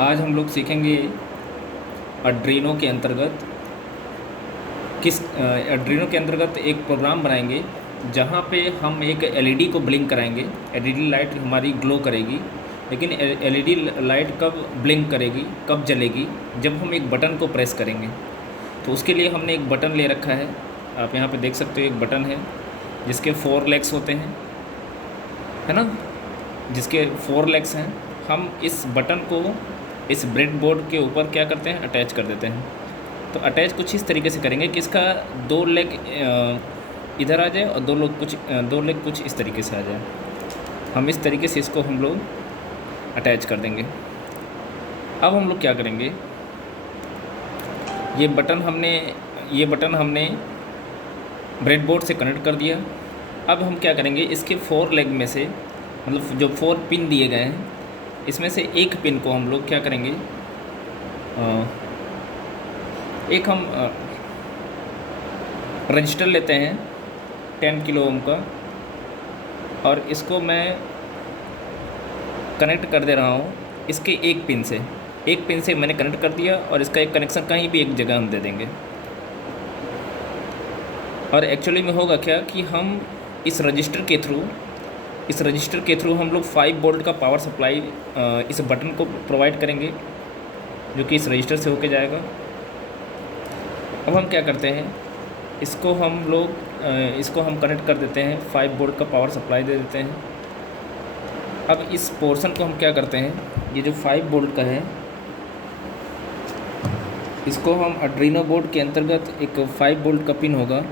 आज हम लोग सीखेंगे आर्डिनो के अंतर्गत आर्डिनो के अंतर्गत एक प्रोग्राम बनाएंगे जहाँ पे हम एक एलईडी को ब्लिंक कराएंगे। एलईडी लाइट हमारी ग्लो करेगी, लेकिन एलईडी लाइट कब ब्लिंक करेगी, कब जलेगी, जब हम एक बटन को प्रेस करेंगे। तो उसके लिए हमने एक बटन ले रखा है। आप यहाँ पे देख सकते हो एक बटन है जिसके 4 लेग्स होते हैं, है ना, जिसके 4 लेग्स हैं। हम इस बटन को इस ब्रेडबोर्ड के ऊपर क्या करते हैं, अटैच कर देते हैं। तो अटैच कुछ इस तरीके से करेंगे कि इसका 2 लेग इधर आ जाए और 2 लेग कुछ इस तरीके से आ जाए। हम इस तरीके से इसको हम लोग अटैच कर देंगे। अब हम लोग क्या करेंगे, ये बटन हमने ब्रेडबोर्ड से कनेक्ट कर दिया। अब हम क्या करेंगे, इसके 4 लेग में से, मतलब जो 4 पिन दिए गए हैं, इसमें से एक पिन को हम लोग क्या करेंगे, एक हम रजिस्टर लेते हैं 10 किलो ओम का, और इसको मैं कनेक्ट कर दे रहा हूँ इसके एक पिन से मैंने कनेक्ट कर दिया, और इसका एक कनेक्शन कहीं भी एक जगह हम दे देंगे। और एक्चुअली में होगा क्या कि हम इस रजिस्टर के थ्रू हम लोग 5 वोल्ट का पावर सप्लाई इस बटन को प्रोवाइड करेंगे, जो कि इस रजिस्टर से होके जाएगा। अब हम क्या करते हैं, इसको हम कनेक्ट कर देते हैं, 5 वोल्ट का पावर सप्लाई दे देते हैं। अब इस पोर्शन को हम क्या करते हैं, ये जो 5 वोल्ट का है, इसको हम आर्डिनो बोर्ड के अंतर्गत एक 5 वोल्ट का पिन होगा,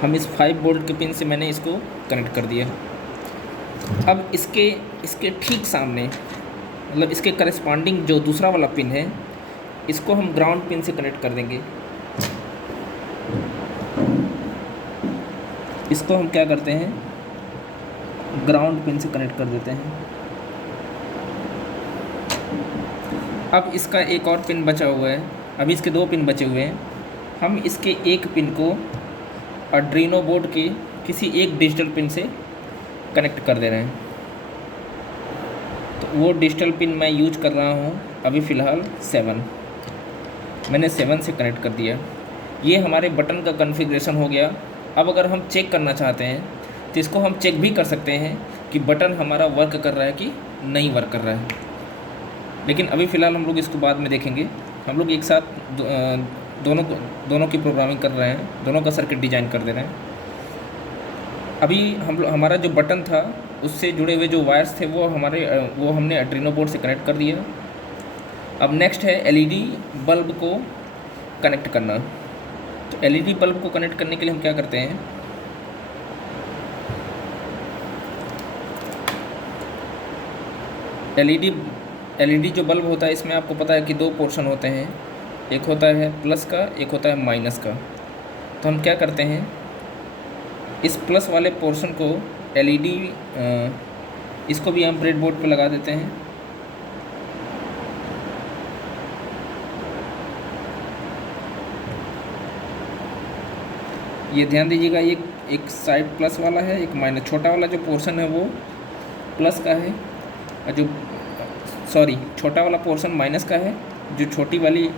हम इस 5 वोल्ट के पिन से मैंने इसको कनेक्ट कर दिया। अब इसके ठीक सामने, मतलब इसके करस्पॉन्डिंग जो दूसरा वाला पिन है, इसको हम ग्राउंड पिन से कनेक्ट कर देंगे। इसको हम क्या करते हैं, ग्राउंड पिन से कनेक्ट कर देते हैं। अब इसका एक और पिन बचा हुआ है, अभी इसके 2 पिन बचे हुए हैं। हम इसके एक पिन को आर्डिनो बोर्ड के किसी एक डिजिटल पिन से कनेक्ट कर दे रहे हैं। तो वो डिजिटल पिन मैं यूज कर रहा हूँ अभी फ़िलहाल 7, मैंने 7 से कनेक्ट कर दिया। ये हमारे बटन का कॉन्फ़िगरेशन हो गया। अब अगर हम चेक करना चाहते हैं तो इसको हम चेक भी कर सकते हैं कि बटन हमारा वर्क कर रहा है कि नहीं वर्क कर रहा है, लेकिन अभी फ़िलहाल हम लोग इसको बाद में देखेंगे। हम लोग एक साथ दोनों की प्रोग्रामिंग कर रहे हैं, दोनों का सर्किट डिजाइन कर दे रहे हैं। अभी हमारा जो बटन था उससे जुड़े हुए जो वायर्स थे वो हमने आर्डिनो बोर्ड से कनेक्ट कर दिया। अब नेक्स्ट है एलईडी बल्ब को कनेक्ट करना। तो एलईडी बल्ब को कनेक्ट करने के लिए हम क्या करते हैं, एलईडी जो बल्ब होता है, इसमें आपको पता है कि 2 पोर्शन होते हैं, एक होता है प्लस का, एक होता है माइनस का। तो हम क्या करते हैं, इस प्लस वाले पोर्शन को एलईडी इसको भी हम ब्रेडबोर्ड पे लगा देते हैं। ये ध्यान दीजिएगा, ये एक साइड प्लस वाला है, एक माइनस। छोटा वाला जो पोर्शन है वो प्लस का है, और छोटा वाला पोर्शन माइनस का है, जो छोटी वाली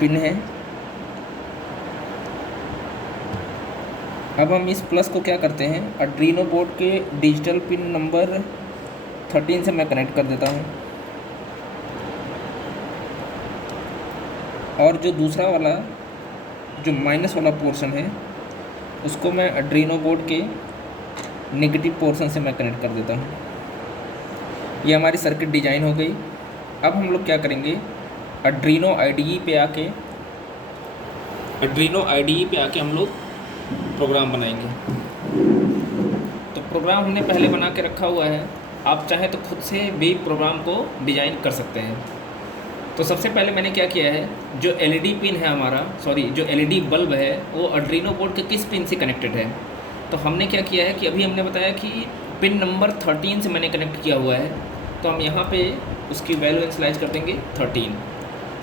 पिन है। अब हम इस प्लस को क्या करते हैं, आर्डिनो बोर्ड के डिजिटल पिन नंबर 13 से मैं कनेक्ट कर देता हूँ, और जो दूसरा वाला जो माइनस वाला पोर्शन है उसको मैं आर्डिनो बोर्ड के नेगेटिव पोर्शन से मैं कनेक्ट कर देता हूँ। ये हमारी सर्किट डिजाइन हो गई। अब हम लोग क्या करेंगे, आर्डिनो आईडीई पे आके हम लोग प्रोग्राम बनाएंगे। तो प्रोग्राम हमने पहले बना के रखा हुआ है, आप चाहें तो खुद से भी प्रोग्राम को डिजाइन कर सकते हैं। तो सबसे पहले मैंने क्या किया है, जो एलईडी पिन है जो एलईडी बल्ब है वो आर्डिनो बोर्ड के किस पिन से कनेक्टेड है। तो हमने क्या किया है कि अभी हमने बताया कि पिन नंबर 13 से मैंने कनेक्ट किया हुआ है, तो हम यहाँ पे उसकी वैल्यू इनिशियलाइज कर देंगे 13।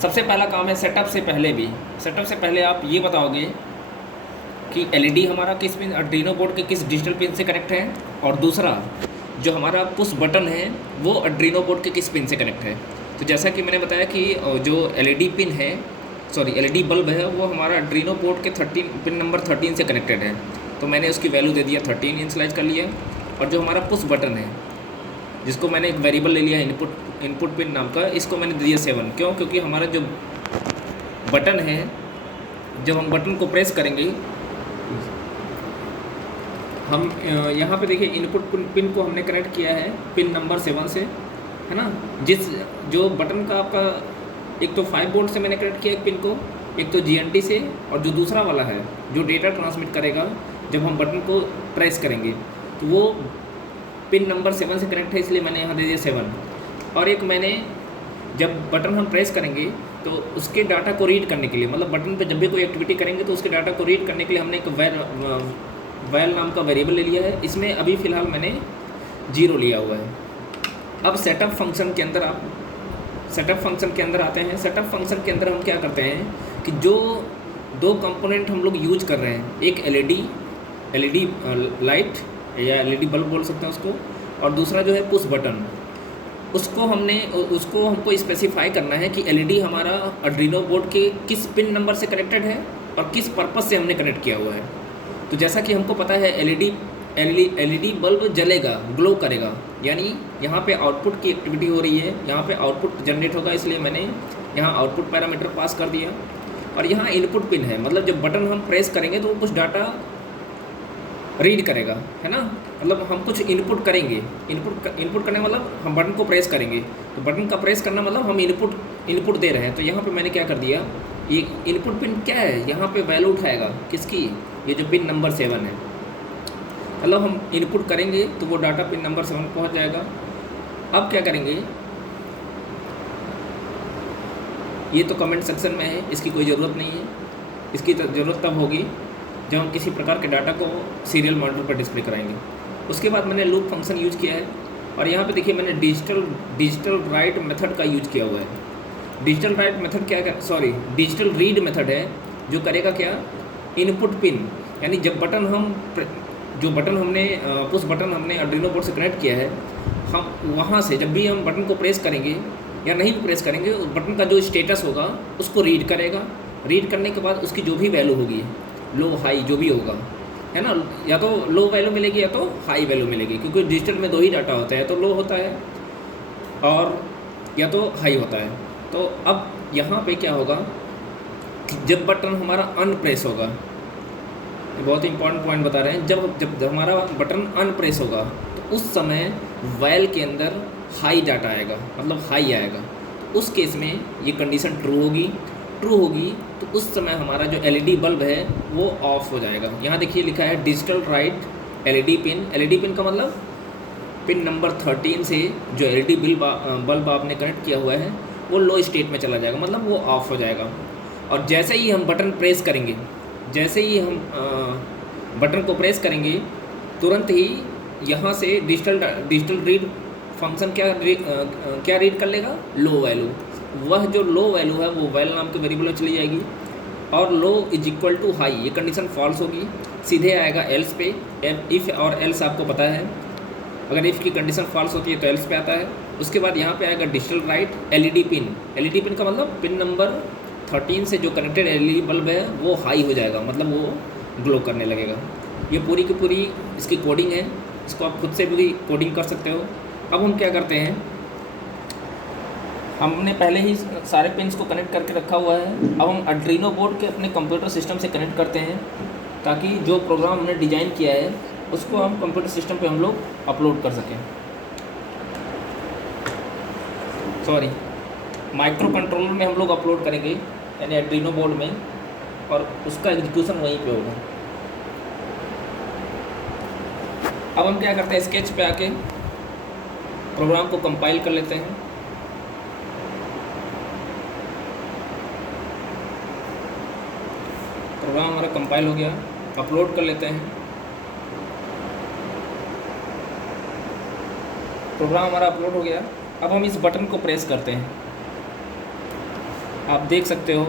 सबसे पहला काम है सेटअप से पहले आप ये बताओगे कि एलईडी हमारा किस पिन, आर्डिनो बोर्ड के किस डिजिटल पिन से कनेक्ट है, और दूसरा जो हमारा पुश बटन है वो आर्डिनो बोर्ड के किस पिन से कनेक्ट है। तो जैसा कि मैंने बताया कि जो एलईडी पिन है, सॉरी एलईडी बल्ब है, वो हमारा आर्डिनो बोर्ड के 13 पिन नंबर 13 से कनेक्टेड है, तो मैंने उसकी वैल्यू दे दिया 13 इनिशियलाइज कर लिया। और जो हमारा पुश बटन है, जिसको मैंने एक वेरिएबल ले लिया इनपुट पिन नाम का, इसको मैंने दे दिया 7। क्यों? क्योंकि हमारा जो बटन है, जब हम बटन को प्रेस करेंगे, हम यहाँ पे देखिए इनपुट पिन को हमने कनेक्ट किया है पिन नंबर 7 से, है ना। जो बटन का आपका, एक तो 5 वोल्ट से मैंने कनेक्ट किया एक पिन को, एक तो GND से, और जो दूसरा वाला है जो डेटा ट्रांसमिट करेगा जब हम बटन को प्रेस करेंगे, तो वो पिन नंबर 7 से कनेक्ट है, इसलिए मैंने यहाँ दे दिया 7। और एक मैंने, जब बटन हम प्रेस करेंगे तो उसके डाटा को रीड करने के लिए, मतलब बटन पे जब भी कोई एक्टिविटी करेंगे तो उसके डाटा को रीड करने के लिए हमने एक वैल नाम का वेरिएबल ले लिया है। इसमें अभी फ़िलहाल मैंने 0 लिया हुआ है। अब सेटअप फंक्शन के अंदर आते हैं। सेटअप फंक्शन के अंदर हम क्या करते हैं कि जो 2 कंपोनेंट हम लोग यूज कर रहे हैं, एक एलईडी लाइट या एलईडी बल्ब बोल सकते हैं उसको, और दूसरा जो है पुश बटन, उसको हमको स्पेसिफाई करना है कि एलईडी हमारा आर्डिनो बोर्ड के किस पिन नंबर से कनेक्टेड है और किस पर्पस से हमने कनेक्ट किया हुआ है। तो जैसा कि हमको पता है एलईडी बल्ब जलेगा, ग्लो करेगा, यानी यहाँ पे आउटपुट की एक्टिविटी हो रही है, यहाँ पे आउटपुट जनरेट होगा, इसलिए मैंने यहाँ आउटपुट पैरामीटर पास कर दिया। और यहाँ इनपुट पिन है, मतलब जब बटन हम प्रेस करेंगे तो वो कुछ डाटा रीड करेगा, है ना। मतलब हम कुछ इनपुट करेंगे, इनपुट करने मतलब हम बटन को प्रेस करेंगे, तो बटन का प्रेस करना मतलब हम इनपुट दे रहे हैं। तो यहाँ पे मैंने क्या कर दिया, ये इनपुट पिन क्या है, यहाँ पे वैल्यू उठाएगा किसकी, ये जो पिन नंबर 7 है, मतलब हम इनपुट करेंगे तो वो डाटा पिन नंबर 7 पहुँच जाएगा। अब क्या करेंगे, ये तो कमेंट सेक्शन में है, इसकी कोई ज़रूरत नहीं है। इसकी ज़रूरत तब होगी जब हम किसी प्रकार के डाटा को सीरियल मॉनिटर पर डिस्प्ले कराएंगे। उसके बाद मैंने लूप फंक्शन यूज किया है, और यहाँ पे देखिए मैंने डिजिटल राइट मेथड का यूज किया हुआ है। Digital right method digital read method है, जो करेगा क्या, इनपुट पिन, यानी जब बटन हम पुश बटन हमने आर्डिनो बोर्ड से कनेक्ट किया है, हम वहाँ से जब भी हम बटन को प्रेस करेंगे या नहीं भी प्रेस करेंगे, उस बटन का जो स्टेटस होगा उसको रीड करेगा। रीड करने के बाद उसकी जो भी वैल्यू होगी, लो हाई जो भी होगा, है ना, या तो लो वैल्यू मिलेगी या तो हाई वैल्यू मिलेगी, क्योंकि डिजिटल में 2 ही डाटा होता है, तो लो होता है और या तो हाई होता है। तो अब यहाँ पे क्या होगा, जब बटन हमारा अनप्रेस होगा, बहुत इंपॉर्टेंट पॉइंट बता रहे हैं, जब हमारा बटन अनप्रेस होगा तो उस समय वैल के अंदर हाई डाटा आएगा, मतलब हाई आएगा। उस केस में ये कंडीशन ट्रू होगी तो उस समय हमारा जो एलईडी बल्ब है वो ऑफ हो जाएगा। यहाँ देखिए लिखा है डिजिटल राइट एलईडी पिन का मतलब पिन नंबर 13 से जो एलईडी बल्ब आपने कनेक्ट किया हुआ है वो लो स्टेट में चला जाएगा, मतलब वो ऑफ हो जाएगा। और जैसे ही हम बटन को प्रेस करेंगे तुरंत ही यहाँ से डिजिटल रीड फंक्शन क्या रीड कर लेगा, लो वैल्यू। वह जो लो वैल्यू है वो वैल नाम के वेरिएबल में चली जाएगी, और लो इज इक्वल टू हाई, ये कंडीशन फॉल्स होगी, सीधे आएगा एल्स पे। इफ़ और एल्स आपको पता है, अगर इफ़ की कंडीशन फॉल्स होती है तो एल्स पे आता है। उसके बाद यहाँ पे आएगा डिजिटल राइट एलईडी पिन का मतलब पिन नंबर 13 से जो कनेक्टेड एलईडी बल्ब है वो हाई हो जाएगा, मतलब वो ग्लो करने लगेगा। ये पूरी की पूरी इसकी कोडिंग है, इसको आप खुद से भी कोडिंग कर सकते हो। अब हम क्या करते हैं, हमने पहले ही सारे पिन्स को कनेक्ट करके रखा हुआ है। अब हम आर्डिनो बोर्ड के अपने कंप्यूटर सिस्टम से कनेक्ट करते हैं, ताकि जो प्रोग्राम हमने डिज़ाइन किया है उसको हम कंप्यूटर सिस्टम पे हम लोग अपलोड कर सकें। माइक्रो कंट्रोलर में हम लोग अपलोड करेंगे, यानी आर्डिनो बोर्ड में, और उसका एग्जीक्यूशन वहीं पे होगा। अब हम क्या करते हैं, स्केच पे आके प्रोग्राम को कंपाइल कर लेते हैं। प्रोग्राम हमारा कंपाइल हो गया, अपलोड कर लेते हैं। प्रोग्राम हमारा अपलोड हो गया। अब हम इस बटन को प्रेस करते हैं, आप देख सकते हो